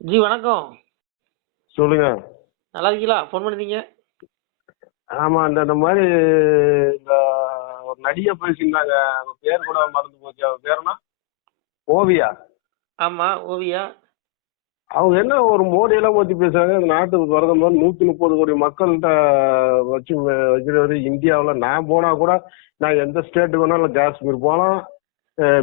G வணக்கம். சொல்லுங்க. நல்லா இருக்கீங்களா? ஃபோன் பண்ணிருந்தீங்க ஆமா அந்த இந்த மாதிரி இந்த ஒரு நடிகை பேசியிருந்தாங்க. அவங்க பேர் கூட மறந்து போச்சு. அவங்க பேர் என்ன ஓவியா. ஆமா ஓவியா. அவங்க என்ன ஒரு மோடியெல்லாம் பத்தி பேசுறாங்க? இந்த நாட்டுக்கு பிரதமர் நூத்தி முப்பது கோடி மக்கள்கிட்ட வச்சு வைக்கிறவரு இந்தியாவில் நான் போனா கூட நான் எந்த ஸ்டேட்டுக்கு வேணாலும் காஷ்மீர் போகலாம்.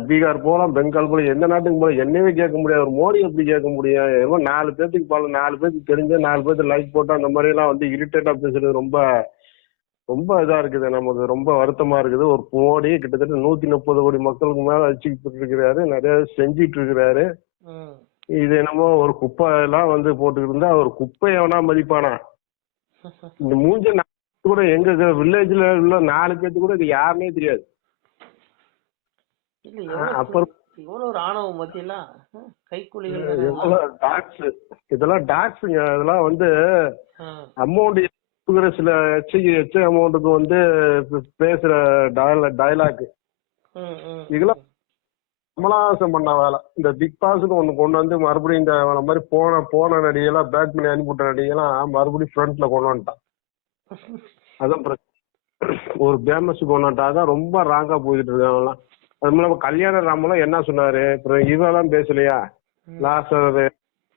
பீகார் போகலாம் பெங்கால் போகலாம் எந்த நாட்டுக்கு போகலாம் என்னவே கேட்க முடியாது. ஒரு மோடி எப்படி கேட்க முடியும்? ஏதோ நாலு பேர்த்துக்கு பல நாலு பேர்த்துக்கு தெரிஞ்ச நாலு பேர்த்து லைக் போட்டு அந்த மாதிரி எல்லாம் வந்து இரிட்டேட்டா பேசுறது ரொம்ப ரொம்ப இதா இருக்குது. நமக்கு ரொம்ப வருத்தமா இருக்குது. ஒரு மோடி கிட்டத்தட்ட நூத்தி முப்பது கோடி மக்களுக்கு மேல வச்சுக்கிட்டு இருக்கிறாரு நிறைய செஞ்சிட்டு இருக்கிறாரு இது என்னமோ ஒரு குப்பை எல்லாம் வந்து போட்டுக்கிட்டு இருந்தா ஒரு குப்பையை வேணா மதிப்பானா? இந்த மூஞ்ச கூட எங்க வில்லேஜ்ல உள்ள நாலு பேர்த்து கூட இது யாருன்னே தெரியாது. அப்புறம் இதெல்லாம் டாக்ஸுங்க இதெல்லாம் வந்து அமௌண்ட் கொடுக்குற சில எச்ச எச்ச அமௌண்ட்டுக்கு வந்து பேசுற டயலாக். இதெல்லாம் கமலஹாசன் பண்ண வேலை. இந்த பிக் பாஸ்னு ஒண்ணு கொண்டு வந்து மறுபடியும் இந்த மாதிரி போன போன நடிகையெல்லாம் பேக் பண்ணி அனுப்பிவிட்ட நடிகையெல்லாம் மறுபடியும் ஃப்ரண்ட்ல கொண்டு வந்துட்டான். அதான் பிரச்சனை ஒரு ஃபேமஸ் கொண்டு வந்துட்டான் அதான் ரொம்ப ராங்கா போயிட்டு இருக்கான் அவன்லாம் அது மூலமா கல்யாண ராமலாம் என்ன சொன்னாரு? அப்புறம் இவெல்லாம் பேசலையா? லாஸ்ட்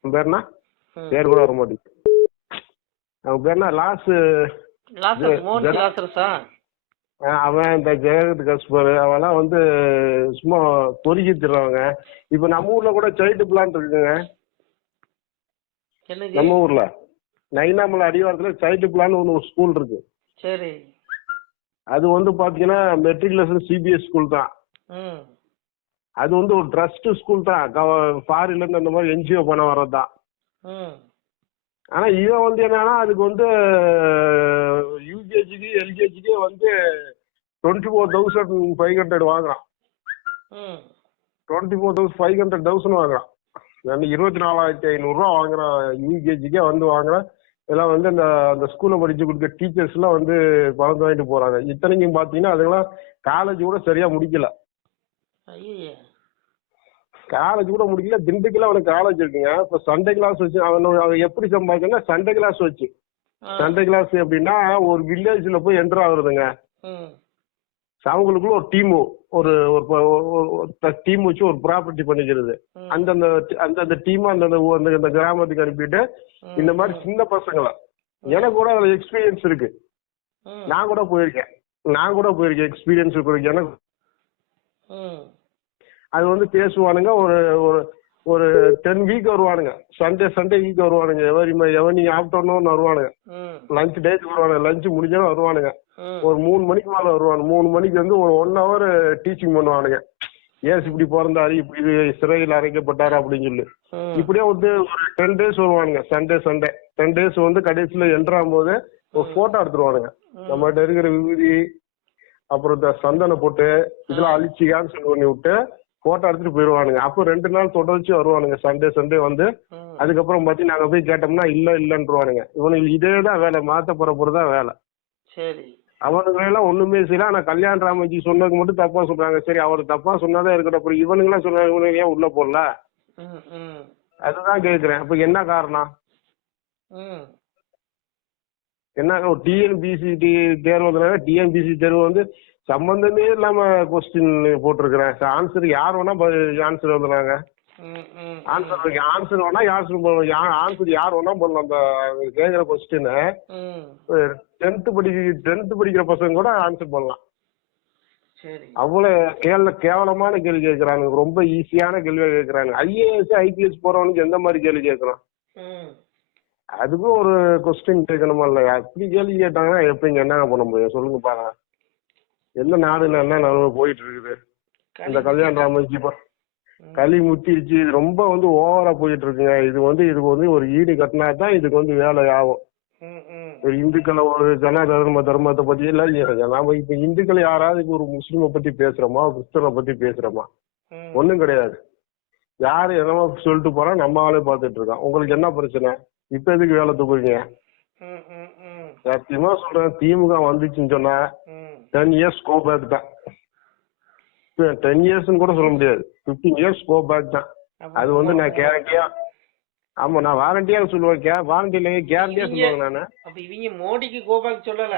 பேர் என்ன பேர் கூட வர மாட்டேங்குது. அவன் பேர் என்ன லாஸ்ட் லாசரஸ் மோகன் லாசரஸா அவன் இந்த ஜெயலலிதா கஸ்பர் அவெல்லாம் வந்து சும்மா பொறுக்கி தருவாங்க இப்ப நம்ம ஊர்ல கூட சைல்டு பிளான் இருக்குங்க. நம்ம ஊர்ல. நைனாமலை அடிவாரத்துல சைல்டு பிளான் ஒன்று ஒரு ஸ்கூல் இருக்கு. சரி. அது வந்து பாத்தீங்கன்னா மெட்ரிகுலேஷன் சிபிஎஸ் ஸ்கூல் தான். அது வந்து ஒரு ட்ரஸ்ட் ஸ்கூல் தான். ஃபாரின்ல இருந்து அந்த மாதிரி என்ஜிஓ பண்ண வர்றது தான் ஆனா இவன் வந்து என்னன்னா அதுக்கு வந்து யூகேஜிக்கு எல்கேஜிக்கு வந்து twenty four thousand five hundred வாங்குறான். Twenty four thousand five hundred thousand வாங்குறான். இருபத்தி நாலாயிரத்தி ஐநூறுரூவா வாங்குறான். யூகேஜிக்கே வந்து வாங்குறேன். இதெல்லாம் வந்து அந்த அந்த ஸ்கூலில் படிச்சு கொடுக்க டீச்சர்ஸ்லாம் வந்து பணம் வாங்கிட்டு போறாங்க. இத்தனைக்கும் பார்த்தீங்கன்னா அதுங்களாம் காலேஜ் கூட சரியா முடிக்கல. காலேஜ் கூட முடிக்கல திண்டுக்கல்ல அவனுக்கு காலேஜ் இருக்குங்க. இப்போ சண்டே கிளாஸ் வச்சு அவன் அவன் எப்படி சம்பாதிக்கனா சண்டே கிளாஸ் வச்சு. சண்டே கிளாஸ் எப்படின்னா ஒரு வில்லேஜ்ல போய் என்டர் ஆகுறதுங்க. அவங்களுக்குள்ள ஒரு டீம் ஒரு ஒரு டீம் வச்சு ஒரு ப்ராப்பர்ட்டி பண்ணிக்கிறது. அந்தந்த அந்தந்த டீம் அந்தந்த அந்த கிராமத்துக்கு அனுப்பிட்டு இந்த மாதிரி சின்ன பசங்களை. எனக்கு கூட அதுல எக்ஸ்பீரியன்ஸ் இருக்கு. நான் கூட போயிருக்கேன். நான் கூட போயிருக்கேன். எக்ஸ்பீரியன்ஸ் இருக்கு. எனக்கு அது வந்து பேசுவானுங்க ஒரு ஒரு ஒரு டென் வீக் வருவானுங்க. சண்டே சண்டே வீக் வருவானுங்க. எவரி எவனிங் ஆஃப்டர்நூன் வருவானுங்க. லஞ்ச் டேக்கு வருவானுங்க. லஞ்ச் முடிஞ்சாலும் வருவானுங்க. ஒரு மூணு மணிக்கு மேல வருவானு. மூணு மணிக்கு வந்து ஒரு ஒன் ஹவர் டீச்சிங் பண்ணுவானுங்க. ஏஸ் இப்படி பிறந்தாரு? இப்படி சிறையில் அடைக்கப்பட்டாரு அப்படின்னு சொல்லி. இப்படியே வந்து ஒரு டென் டேஸ் வருவானுங்க. சண்டே சண்டே டென் டேஸ் வந்து கடைசியில என்ட்ராகும் போது ஒரு போட்டோ எடுத்துருவானுங்க. நம்மகிட்ட இருக்கிற விபூதி அப்புறம் இந்த சந்தன போட்டு இதெல்லாம் அழிச்சு கேன்சல் பண்ணி விட்டு போட்டோ எடுத்துட்டு போயிடுவானுங்க அப்போ ரெண்டு நாள் தொடர்ச்சி வருவானுங்க. சண்டே சண்டே வந்து அதுக்கப்புறம் பார்த்து நாங்க போய் கேட்டோம்னா இல்ல இல்லன்றுவானுங்க. இவனுக்கு இதே தான் வேலை மாத்த போற தான் வேலை. சரி. அவனுங்க எல்லாம் ஒண்ணுமே செய்யல. ஆனா கல்யாண ராமஜி சொன்னதுக்கு மட்டும் தப்பா சொல்றாங்க. சரி அவர் தப்பா சொன்னதா இருக்கட்டும். அப்புறம் இவனுங்க எல்லாம் சொன்னாங்க இவனுங்க ஏன் உள்ள போடல? அதுதான் கேக்குறேன். அப்ப என்ன காரணம்? என்ன ஒரு டிஎன்பிசி தேர்வு டிஎன்பிசி தேர்வு வந்து சம்பந்தமே இல்லாம கொஸ்டின் போட்டிருக்கிறேன். ஆன்சர் யார் வேணா ஆன்சர் ம் ஆன்சர் ஆன்சர் வேணா ஆன்சர் ஆன்சர் யார் வேணா பண்ணலாம் அந்த கேட்கிற கொஸ்டின் டென்த் படி டென்த் படிக்கிற பசங்க கூட ஆன்சர் பண்ணலாம் அவ்வளவு கேள்வி கேவலமான கேள்வி கேட்கறாங்க ரொம்ப ஈஸியான கேள்வியா கேட்கறாங்க ஐஏஎஸ் ஐபிஎஸ் போறவனுக்கு எந்த மாதிரி கேள்வி கேட்கறான் அதுக்கும் ஒரு கொஸ்டின் கேட்கணுமா இல்லையா? அப்படி கேள்வி கேட்டாங்கன்னா எப்படிங்க என்னங்க பண்ண முடியும்? சொல்லுங்க பாருங்க. எந்த நாடுல என்ன நிலைமை போயிட்டு இருக்குது? இந்த கல்யாண ராமஜி களி முத்திருச்சு இது ரொம்ப வந்து ஓவரா போயிட்டு இருக்குங்க. இது வந்து இதுக்கு வந்து ஒரு ஈடு கட்டினா தான் இதுக்கு வந்து வேலை ஆகும். ஒரு இந்துக்களை ஒரு ஜன தர்ம தர்மத்தை பத்தி எல்லாம் நாம இப்ப இந்துக்கள் யாராவது இப்ப ஒரு முஸ்லீமை பத்தி பேசுறோமா? கிறிஸ்தவனை பத்தி பேசுறோமா? ஒண்ணும் கிடையாது. யாரு என்னமோ சொல்லிட்டு போறா நம்ம ஆளே பார்த்துட்டு இருக்கோம் உங்களுக்கு என்ன பிரச்சனை? இப்ப எதுக்கு வேலை தூக்குறீங்க? சத்தியமா சொல்றேன் திமுக வந்துச்சுன்னு சொன்னா டென் இயர்ஸ் ஸ்கோ பேக் தான். டென் இயர்ஸ்னு கூட சொல்ல முடியாது. பிப்டீன் இயர்ஸ் ஸ்கோ பேக் தான். அது வந்து நான் கேரண்டியா ஆமா நான் வாரண்டியா சொல்லுவேன். கே வாரண்டி இல்லைங்க கேரண்டியா சொல்லுவேங்க நானு. அப்ப இவங்க மோடிக்கு கோபேக் சொல்லல.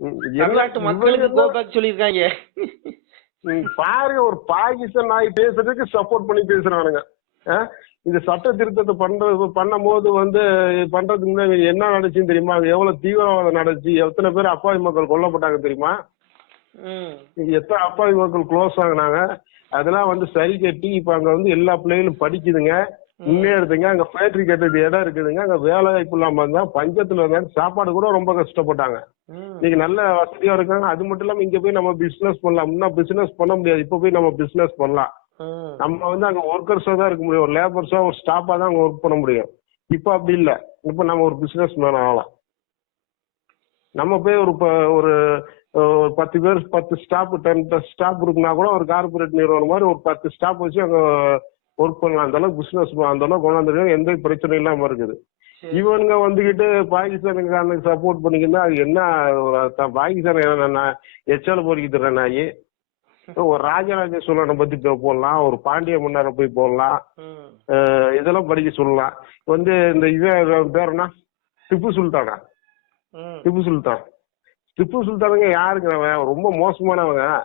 ம், தமிழ்நாட்டு மக்களுக்கு கோபேக் சொல்லியிருக்காங்க. பாருங்க ஒரு பாகிஸ்தான் நாய் பேசுறதுக்கு சப்போர்ட் பண்ணி பேசுறானுங்க? இந்த சட்ட திருத்தத்தை பண்றது பண்ணும் போது வந்து பண்றதுக்கு முன்னாடி என்ன நடந்துச்சுன்னு தெரியுமா? எவ்வளவு தீவிரவாதம் நடந்துச்சு? எத்தனை பேர் அப்பாவி மக்கள் கொல்லப்பட்டாங்க தெரியுமா? எத்தனை அப்பாவி மக்கள் க்ளோஸ் ஆகுனாங்க? அதெல்லாம் வந்து சரி கட்டி இப்ப அங்க வந்து எல்லா பிள்ளைகளும் படிக்குதுங்க. முன்னேறுதுங்க அங்க ஃபேக்டரி கட்டுறது இடம் இருக்குதுங்க. அங்க வேலை வாய்ப்பு இல்லாம இருந்தா பஞ்சத்துல இருந்தாங்க. சாப்பாடு கூட ரொம்ப கஷ்டப்பட்டாங்க. இன்னைக்கு நல்ல வசதியா இருக்காங்க. அது மட்டும் இல்லாம இங்க போய் நம்ம பிசினஸ் பண்ணலாம். முன்ன பிசினஸ் பண்ண முடியாது. இப்ப போய் நம்ம பிசினஸ் பண்ணலாம். நம்ம வந்து அங்க ஒர்க்கர்ஸா தான் இருக்க முடியும். ஒரு லேபர்ஸா ஒரு ஸ்டாஃபா தான் அங்க ஒர்க் பண்ண முடியும். இப்ப அப்படி இல்ல. இப்ப நம்ம ஒரு பிசினஸ் மேன் ஆகலாம். நம்ம போய் ஒரு ஒரு ஒரு பத்து பேர் பத்து ஸ்டாப் டென் ஸ்டாப் இருக்குன்னா கூட ஒரு கார்பரேட் நிறுவனம் மாதிரி ஒரு பத்து ஸ்டாப் வச்சு அங்க ஒர்க் பண்ணலாம். அந்த அளவுக்கு பிசினஸ் அந்த அளவுக்கு கொண்டாந்துருக்காங்க. எந்த பிரச்சனையும் இல்லாம இருக்குது. இவனுங்க வந்துகிட்டு பாகிஸ்தானுக்கு சப்போர்ட் பண்ணிக்கிட்டா அது என்ன பாகிஸ்தான் என்ன எச்சால பொறிக்கிட்டு நாயி ஒரு ராஜராஜ சோழனை பத்தி போடலாம். ஒரு பாண்டிய மன்னரை போய் போடலாம். இதெல்லாம் படிக்க சொல்லலாம். வந்து இந்த இவன் பேர் என்ன? திப்பு சுல்தானா? திப்பு சுல்தான். திப்பு சுல்தானுங்க யாருங்க அவன் ரொம்ப மோசமானவங்க.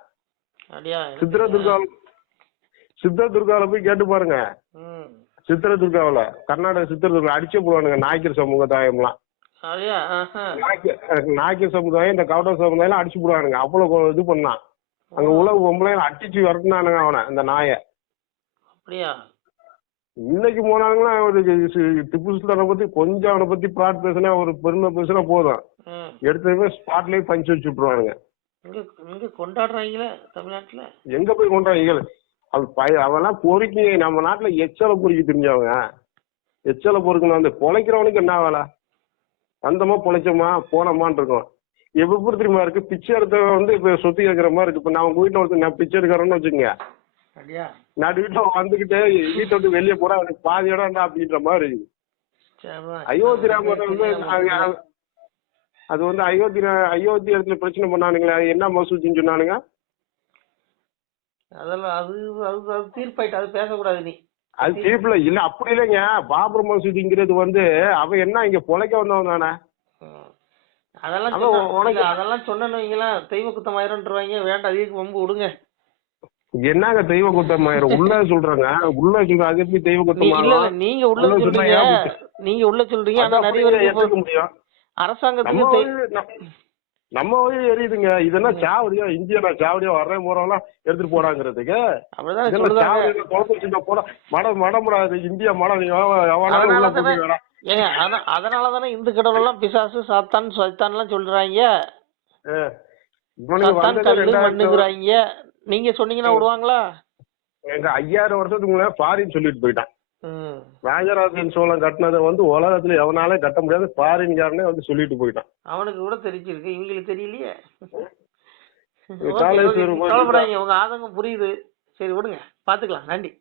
சித்திரதுர்காவில் சித்திரதுர்காவில போய் கேட்டு பாருங்க. சித்திரதுர்காவில கர்நாடக சித்திரதுர்கா அடிச்சே போடுவானுங்க. நாய்க்கர் சமூகத்தாயம்லாம் அஹ் நாய்க்கர் சமுதாயம் இந்த கவுட சமுதாயம் அடிச்சு போடுவானுங்க. அவ்வளவு இது பண்ணான். அங்க உலக பொம்பளை அடிச்சு விரட்டினானுங்க அவனை அந்த நாயை. அப்படியா? இன்னைக்கு போனாங்கன்னா சி- திப்பு சுல்தானை பத்தி கொஞ்சம் அவனை பத்தி ப்ராட் பேசினா ஒரு பெருமை பேசினா போதும். எடுத்ததுமே ஸ்பாட்லயே பஞ்சு வச்சு விட்டுருவானுங்க. கொண்டாடுறாங்களே தமிழ்நாட்டுல? எங்க போய் கொண்டாங்க அது பய அவெல்லாம் பொறுக்கி நம்ம நாட்டுல எச்சல பொறுக்கி தெரிஞ்சவங்க. எச்சல பொறுக்கணும். அந்த பொழைக்கிறவனுக்கு என்ன வேலை? வந்தோமா பொழைச்சோமா போனோமான்னு இருக்கும் எப்ப எப்படி தெரியுமா? இருக்கு. பிச்சை எடுத்தவன் வந்து இப்ப சொத்து கேட்கற மாதிரி இருக்கு. இப்ப நான் உங்க வீட்டுல ஒருத்தர் நான் பிச்சை எடுக்கிறேன்னு வச்சுக்கோங்க. நான் வீட்டுல வந்துகிட்டு வீட்டை விட்டு வெளியே போனா அவனுக்கு பாதி இடம்டா அப்படின்ற மாதிரி சரிதான். அயோத்தி ராமர் வந்து அது- வந்து அயோத்தி அயோத்தி இடத்துல பிரச்சனை பண்ணானுங்களே என்ன மசூதின்னு சொன்னானுங்க? அதெல்லாம் அது அது தீர்ப்பாயிட்டு அது பேசக்கூடாது நீ. அது தீர்ப்புல இல்ல அப்படி இல்லைங்க. பாபர் மசூதிங்கிறது வந்து அவன் என்ன இங்க பொழைக்க வந்தவன் தானே. அதெல்லாம் உனக்கு- அதெல்லாம் சொன்னேன்னு வைங்களேன் தெய்வ குத்தம் ஆயிரம்ன்றவாங்க வேண்டாம் அதுக்கு வம்பு விடுங்க. என்னங்க தெய்வ குத்தம் ஆயிரும் உள்ள சொல்றாங்க. உள்ள சொல்ற அது எப்படி தெய்வ குத்தம் இல்ல? நீங்க உள்ள சொல்றீங்க? நீங்க உள்ள சொல்றீங்க ஆனா நிறைய பேருக்கு முடியும். அரசாங்கத்துக்கு நம்ம- வழி எரியுதுங்க. இதெல்லாம் சாவடியா இந்தியா சாவடியா வர்றேன் போறவங்களாம் எடுத்துட்டு போடாங்கிறதுக்கு அப்படிதான் போட மடம் மடமுடாது இந்தியா மடம் எவனாலும் உள்ள போட்டு வேணாம். ஏங்க அத- அதனால தானே இந்து கடவுள் எல்லாம் பிசாசு சாத்தான் சைத்தான் எல்லாம் சொல்றாங்க சத்தான் கல்லு மண்ணுங்கிறாங்க. நீங்க சொன்னீங்கன்னா விடுவாங்களா? எங்க ஐயாயிரம் வருஷத்துக்கு முன்னாடி ஃபாரின் சொல்லிட்டு போயிட்டான். ராஜராஜன் சோழன் கட்டினதை வந்து உலகத்துல எவனாலே கட்ட முடியாது ஃபாரின்காரனே வந்து சொல்லிட்டு போயிட்டான். அவனுக்கு கூட தெரிஞ்சிருக்கு இவங்களுக்கு தெரியலையே. உங்க ஆதங்கம் புரியுது. சரி விடுங்க. பாத்துக்கலாம் நன்றி.